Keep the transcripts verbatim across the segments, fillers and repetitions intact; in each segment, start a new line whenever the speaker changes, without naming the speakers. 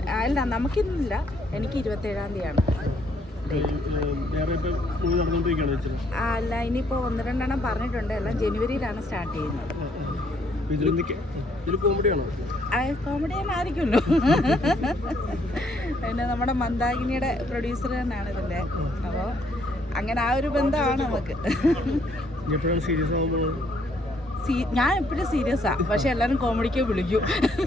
അല്ല നമുക്കിന്നില്ല, എനിക്ക് ഇരുപത്തേഴാം തീയതിയാണ്. അല്ല ഇനിയിപ്പോൾ ഒന്ന് രണ്ടെണ്ണം പറഞ്ഞിട്ടുണ്ട്, എല്ലാം ജനുവരിയിലാണ് സ്റ്റാർട്ട് ചെയ്യുന്നത്. കോമഡി തന്നെ ആയിരിക്കുമല്ലോ. പിന്നെ നമ്മുടെ മന്ദാകിനിയുടെ പ്രൊഡ്യൂസർ തന്നെയാണ് ഇതിൻ്റെ. അപ്പോൾ അങ്ങനെ ആ ഒരു ബന്ധമാണ് നമുക്ക്. ഞാൻ എപ്പോഴും സീരിയസാ, പക്ഷെ എല്ലാവരും കോമഡിക്ക് വിളിക്കും.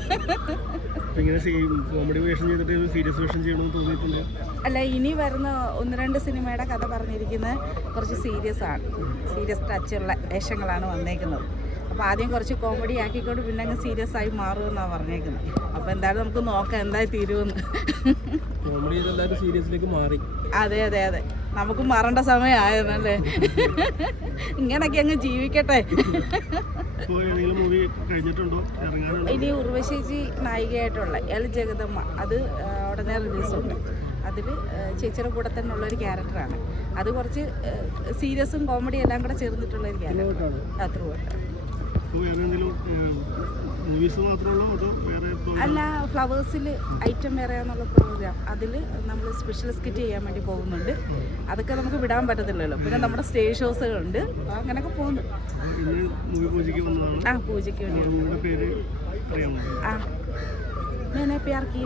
അല്ല ഇനി വരുന്ന ഒന്ന് രണ്ട് സിനിമയുടെ കഥ പറഞ്ഞിരിക്കുന്നത് കുറച്ച് സീരിയസ് ആണ്, സീരിയസ് ടച്ചുള്ള വേഷങ്ങളാണ് വന്നേക്കുന്നത്. അപ്പോൾ ആദ്യം കുറച്ച് കോമഡി ആക്കിക്കൊണ്ട് പിന്നെ അങ്ങ് സീരിയസ് ആയി മാറുമെന്നാണ് പറഞ്ഞേക്കുന്നത്. അപ്പോൾ എന്തായാലും നമുക്ക് നോക്കാം എന്തായി തീരുമെന്ന്. അതെ അതെ അതെ, നമുക്ക് മാറേണ്ട സമയമായിരുന്നല്ലേ. ഇങ്ങനൊക്കെ അങ്ങ് ജീവിക്കട്ടെ. ഇനി ഉർവശേച്ചി നായികയായിട്ടുള്ള എൽ ജഗദമ്മ, അത് ഉടനെ റിലീസുണ്ട്. അതിൽ ചേച്ചിയുടെ കൂടെ തന്നെ ഉള്ളൊരു ക്യാരക്ടറാണ്. അത് കുറച്ച് സീരിയസും കോമഡി എല്ലാം കൂടെ ചേർന്നിട്ടുള്ളൊരു ക്യാരക്ടറാണ്. അത്രയും അല്ല, ഫ്ലവേഴ്സിൽ ഐറ്റം വേറെ എന്നുള്ള പ്രോഗ്രാം, അതിൽ നമ്മൾ സ്പെഷ്യൽ സ്കിറ്റ് ചെയ്യാൻ വേണ്ടി പോകുന്നുണ്ട്. അതൊക്കെ നമുക്ക് വിടാൻ പറ്റത്തില്ലല്ലോ. പിന്നെ നമ്മുടെ സ്റ്റേജ് ഷോസുകളുണ്ട്, അങ്ങനെയൊക്കെ പോകുന്നു. ആ പൂജയ്ക്ക് വേണ്ടി. ആ ഞാൻ പ്യാർ കിയ.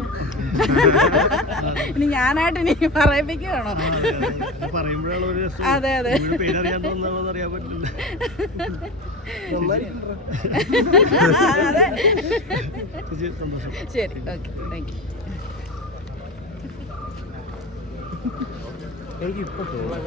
ഇനി ഞാനായിട്ട് ഇനി പറയിപ്പിക്കുകയാണോ? അതെ അതെ അതെ. ശരി, ഓക്കെ, താങ്ക് യു. എനിക്കിപ്പോ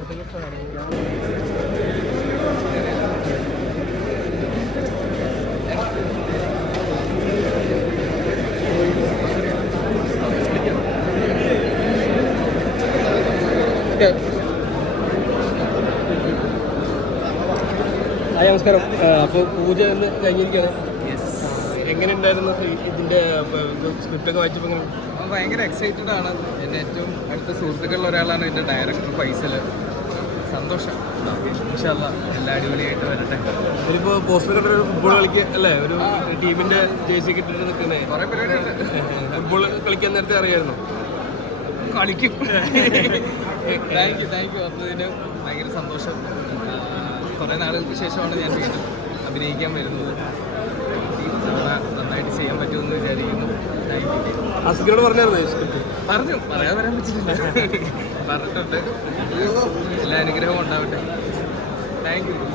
ഹായ്, നമസ്കാരം. അപ്പോൾ പൂജ എന്ന് കഴിഞ്ഞിരിക്കുകയാണ്. എങ്ങനെ ഉണ്ടായിരുന്നു ഇതിൻ്റെ സ്ക്രിപ്റ്റൊക്കെ വായിച്ചപ്പോൾ? എങ്ങനെ?
ഭയങ്കര എക്സൈറ്റഡ് ആണ്. എൻ്റെ ഏറ്റവും അടുത്ത സുഹൃത്തുക്കളിൽ ഒരാളാണ് എൻ്റെ ഡയറക്ടർ ഫൈസൽ. സന്തോഷം. ഇൻഷാ അല്ലാ എല്ലാ അടിപൊളിയായിട്ട് വരട്ടെ.
ഇതിപ്പോൾ പോസ്റ്റർ കണ്ടൊരു ഫുട്ബോൾ കളിക്കുക അല്ലേ, ഒരു ടീമിൻ്റെ ജേഴ്സി കിട്ടിട്ട് നിൽക്കുന്നേ.
കുറേ പരിപാടിയുണ്ട്.
ഫുട്ബോൾ കളിക്കാൻ നേരത്തെ അറിയാമായിരുന്നു?
കളിക്കും. താങ്ക് യു താങ്ക് യു വന്നതിന് ഭയങ്കര സന്തോഷം. കുറേ നാളുകൾക്ക് ശേഷമാണ് ഞാൻ വീണ്ടും അഭിനയിക്കാൻ വരുന്നത്. നന്നായിട്ട് ചെയ്യാൻ പറ്റുമെന്ന് വിചാരിക്കുന്നു. Thank you.
അസുഖയോട് പറഞ്ഞായിരുന്നു?
പറഞ്ഞു, പറയാൻ വരാൻ പറ്റില്ല. പറഞ്ഞിട്ടുണ്ട്. എല്ലാ അനുഗ്രഹവും ഉണ്ടാവട്ടെ. Thank U.